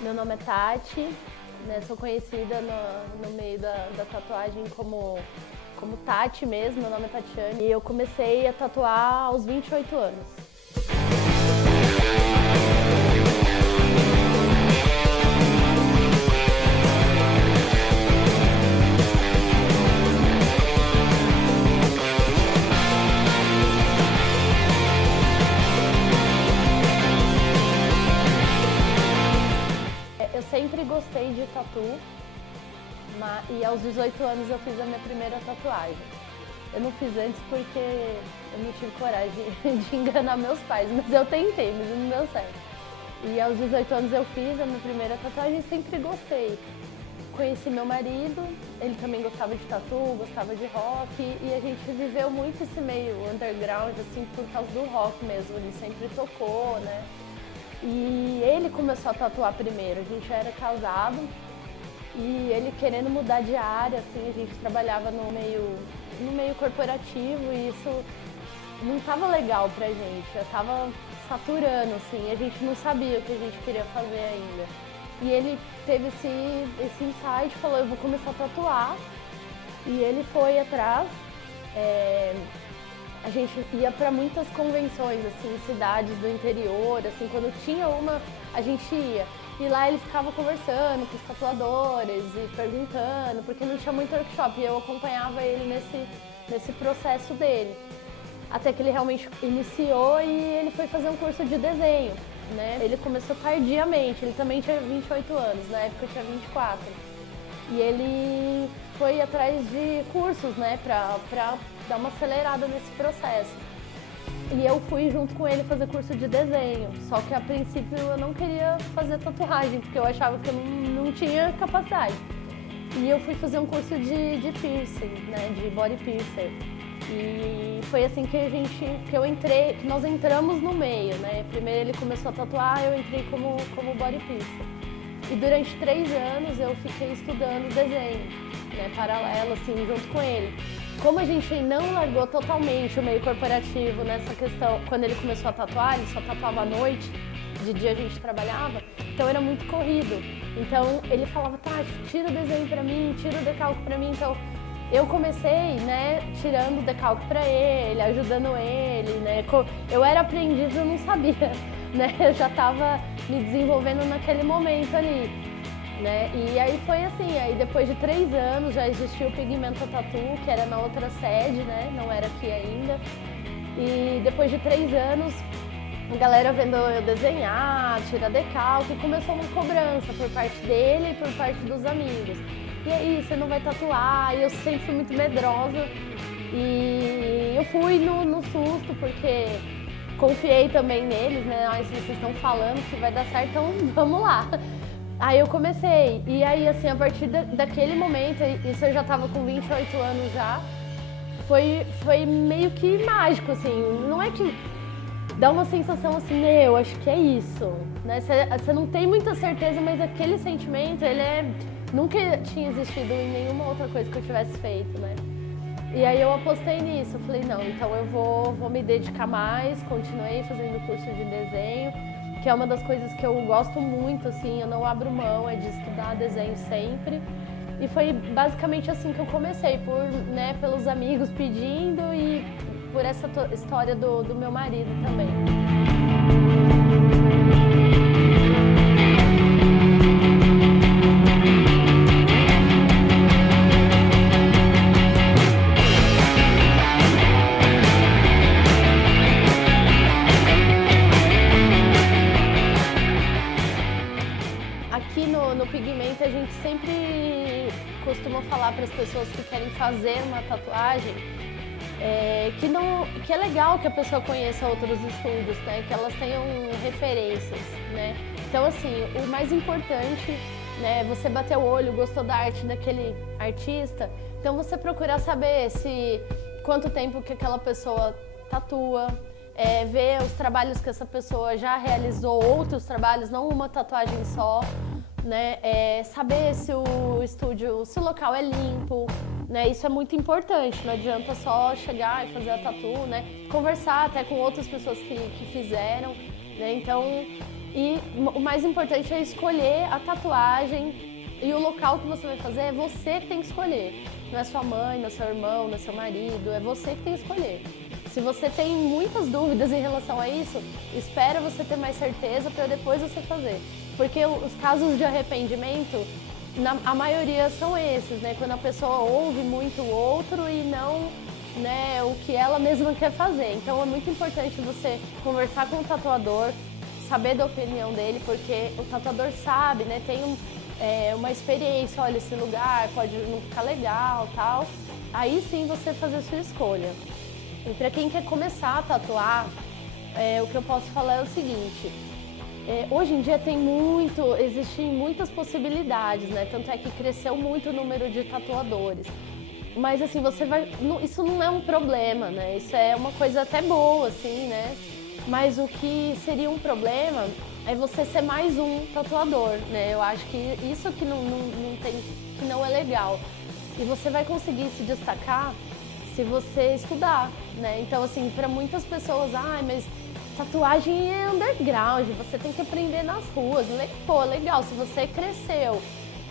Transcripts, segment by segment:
Meu nome é Tati, né? Sou conhecida no meio da tatuagem como Tati mesmo, meu nome é Tatiane. E eu comecei a tatuar aos 28 anos. Eu sempre gostei de tatu, e aos 18 anos eu fiz a minha primeira tatuagem. Eu não fiz antes porque eu não tive coragem de enganar meus pais, mas eu tentei, mas não deu certo. E aos 18 anos eu fiz a minha primeira tatuagem e sempre gostei. Conheci meu marido, ele também gostava de tatu, gostava de rock, e a gente viveu muito esse meio underground, assim, por causa do rock mesmo, ele sempre tocou, né? E ele começou a tatuar primeiro, a gente já era casado e ele querendo mudar de área, assim, a gente trabalhava no meio corporativo e isso não estava legal pra gente, já estava saturando, assim, a gente não sabia o que a gente queria fazer ainda. E ele teve esse insight, falou, eu vou começar a tatuar, e ele foi atrás. A gente ia para muitas convenções, assim, em cidades do interior, assim, quando tinha uma, a gente ia. E lá ele ficava conversando com os tatuadores e perguntando, porque não tinha muito workshop, e eu acompanhava ele nesse processo dele. Até que ele realmente iniciou e ele foi fazer um curso de desenho, né? Ele começou tardiamente, ele também tinha 28 anos, na época eu tinha 24. E ele foi atrás de cursos, né, pra dar uma acelerada nesse processo. E eu fui junto com ele fazer curso de desenho, só que a princípio eu não queria fazer tatuagem, porque eu achava que eu não tinha capacidade. E eu fui fazer um curso de piercing, né, de body piercer. E foi assim que nós entramos no meio, né? Primeiro ele começou a tatuar, eu entrei como body piercer. E durante 3 anos eu fiquei estudando desenho, né, paralelo, assim, junto com ele. Como a gente não largou totalmente o meio corporativo nessa questão, quando ele começou a tatuar, ele só tatuava à noite, de dia a gente trabalhava, então era muito corrido. Então ele falava, Tati, tira o desenho pra mim, tira o decalque pra mim. Então eu comecei, né, tirando o decalque pra ele, ajudando ele, né. Eu era aprendiz, eu não sabia, né, eu já tava me desenvolvendo naquele momento ali, né. E aí foi assim, aí depois de 3 anos já existia o Pigmenta Tattoo, que era na outra sede, né, não era aqui ainda. E depois de 3 anos, a galera vendo eu desenhar, tirar decalque, começou uma cobrança por parte dele e por parte dos amigos. E aí, você não vai tatuar? E eu sempre fui muito medrosa. E eu fui no susto, porque confiei também neles, né? Se vocês estão falando que vai dar certo, então vamos lá. Aí eu comecei. E aí, assim, a partir daquele momento, isso eu já tava com 28 anos já, foi meio que mágico, assim. Não é que dá uma sensação assim, meu, acho que é isso, né? Você não tem muita certeza, mas aquele sentimento, nunca tinha existido em nenhuma outra coisa que eu tivesse feito, né? E aí eu apostei nisso, eu falei, não, então eu vou me dedicar mais, continuei fazendo curso de desenho, que é uma das coisas que eu gosto muito, assim, eu não abro mão, é de estudar desenho sempre. E foi basicamente assim que eu comecei, pelos amigos pedindo e por essa história do meu marido também. Aqui no Pigmenta a gente sempre costuma falar para as pessoas que querem fazer uma tatuagem que é legal que a pessoa conheça outros estúdios, né? Que elas tenham referências, né? Então, assim, o mais importante, né? Você bater o olho, gostou da arte daquele artista, então você procurar saber quanto tempo que aquela pessoa tatua, ver os trabalhos que essa pessoa já realizou, outros trabalhos, não uma tatuagem só, né? Saber se o local é limpo, né? Isso é muito importante, não adianta só chegar e fazer a tatu, né? Conversar até com outras pessoas que fizeram, né? Então, E o mais importante é escolher a tatuagem e o local que você vai fazer é você que tem que escolher. Não é sua mãe, não é seu irmão, não é seu marido, é você que tem que escolher. Se você tem muitas dúvidas em relação a isso, espera você ter mais certeza para depois você fazer. Porque os casos de arrependimento, a maioria são esses, né? Quando a pessoa ouve muito o outro e não, né, o que ela mesma quer fazer. Então é muito importante você conversar com o tatuador, saber da opinião dele, porque o tatuador sabe, né? Tem uma experiência, olha, esse lugar pode não ficar legal, tal. Aí sim você fazer a sua escolha. E para quem quer começar a tatuar, o que eu posso falar é o seguinte: hoje em dia existem muitas possibilidades, né? Tanto é que cresceu muito o número de tatuadores. Mas assim, isso não é um problema, né? Isso é uma coisa até boa, assim, né? Mas o que seria um problema é você ser mais um tatuador, né? Eu acho que isso que não é legal. E você vai conseguir se destacar se você estudar, né? Então, assim, para muitas pessoas, mas tatuagem é underground, você tem que aprender nas ruas. Pô, legal, se você cresceu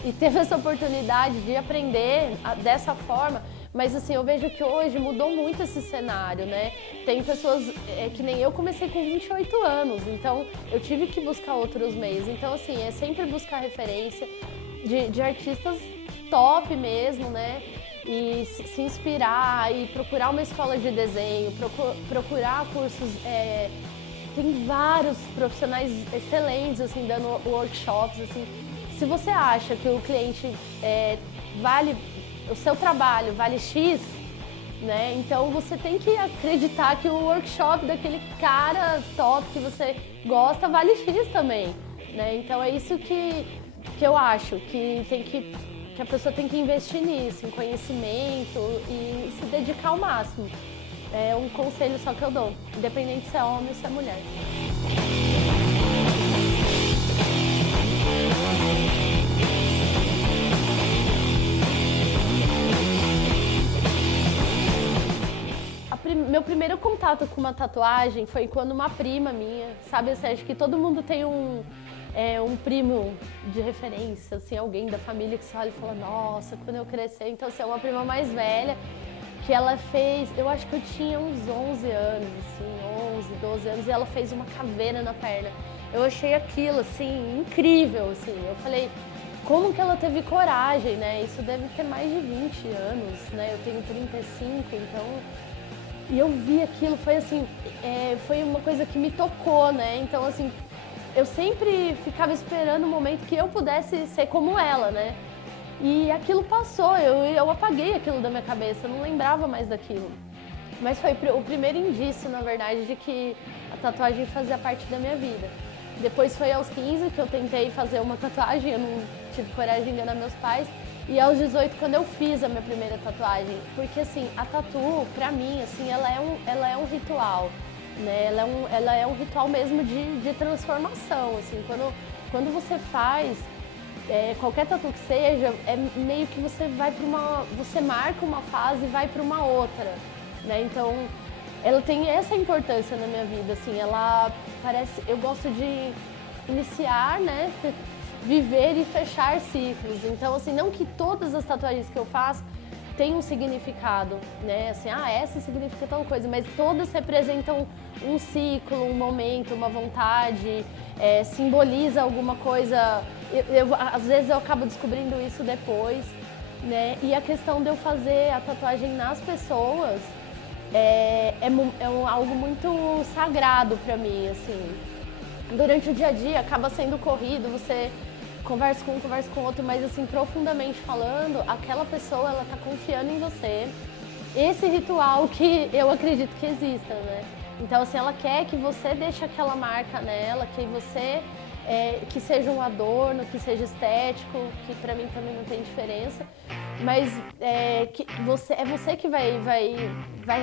e teve essa oportunidade de aprender dessa forma, mas assim, eu vejo que hoje mudou muito esse cenário, né? Tem pessoas que nem eu comecei com 28 anos, então eu tive que buscar outros meios. Então, assim, é sempre buscar referência de artistas top mesmo, né? E se inspirar e procurar uma escola de desenho, procurar cursos. Tem vários profissionais excelentes assim, dando workshops. Assim. Se você acha que o cliente o seu trabalho vale X, né? Então você tem que acreditar que o workshop daquele cara top que você gosta vale X também, né? Então é isso que eu acho, que a pessoa tem que investir nisso, em conhecimento e se dedicar ao máximo. É um conselho só que eu dou, independente se é homem ou se é mulher. Meu primeiro contato com uma tatuagem foi quando uma prima minha, sabe, assim, acho que todo mundo tem um primo de referência, assim, alguém da família que você olha e fala, nossa, quando eu crescer, então assim, é uma prima mais velha, que ela fez, eu acho que eu tinha uns 11 anos, assim, 11, 12 anos, e ela fez uma caveira na perna. Eu achei aquilo, assim, incrível, assim, eu falei, como que ela teve coragem, né? Isso deve ter mais de 20 anos, né? Eu tenho 35, então... E eu vi aquilo, foi assim, foi uma coisa que me tocou, né? Então, assim, eu sempre ficava esperando o momento que eu pudesse ser como ela, né? E aquilo passou, eu apaguei aquilo da minha cabeça, eu não lembrava mais daquilo. Mas foi o primeiro indício, na verdade, de que a tatuagem fazia parte da minha vida. Depois foi aos 15 que eu tentei fazer uma tatuagem, eu não tive coragem de enganar meus pais. E aos 18, quando eu fiz a minha primeira tatuagem, porque assim, a tatu, pra mim, assim, ela é um ritual, né? Ela é um ritual mesmo de transformação, assim, quando você faz qualquer tatu que seja, é meio que você você marca uma fase e vai pra uma outra, né? Então, ela tem essa importância na minha vida, assim, eu gosto de iniciar, né? Viver e fechar ciclos. Então, assim, não que todas as tatuagens que eu faço tenham um significado, né? Assim, essa significa tal coisa, mas todas representam um ciclo, um momento, uma vontade, simboliza alguma coisa. Às vezes eu acabo descobrindo isso depois, né? E a questão de eu fazer a tatuagem nas pessoas algo muito sagrado pra mim, assim. Durante o dia a dia acaba sendo corrido, você conversa com o outro, mas assim, profundamente falando, aquela pessoa, ela tá confiando em você. Esse ritual que eu acredito que exista, né? Então, assim, ela quer que você deixe aquela marca nela, que você, que seja um adorno, que seja estético, que pra mim também não tem diferença, mas que é você que vai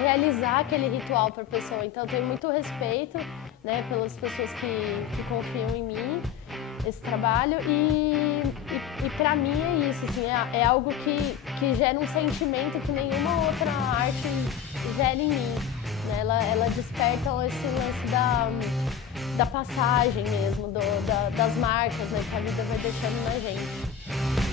realizar aquele ritual pra pessoa. Então, eu tenho muito respeito, né, pelas pessoas que confiam em mim, esse trabalho, e pra mim é isso, assim, é algo que gera um sentimento que nenhuma outra arte gera em mim, né? Ela desperta esse lance da da passagem mesmo, das marcas, né, que a vida vai deixando na gente.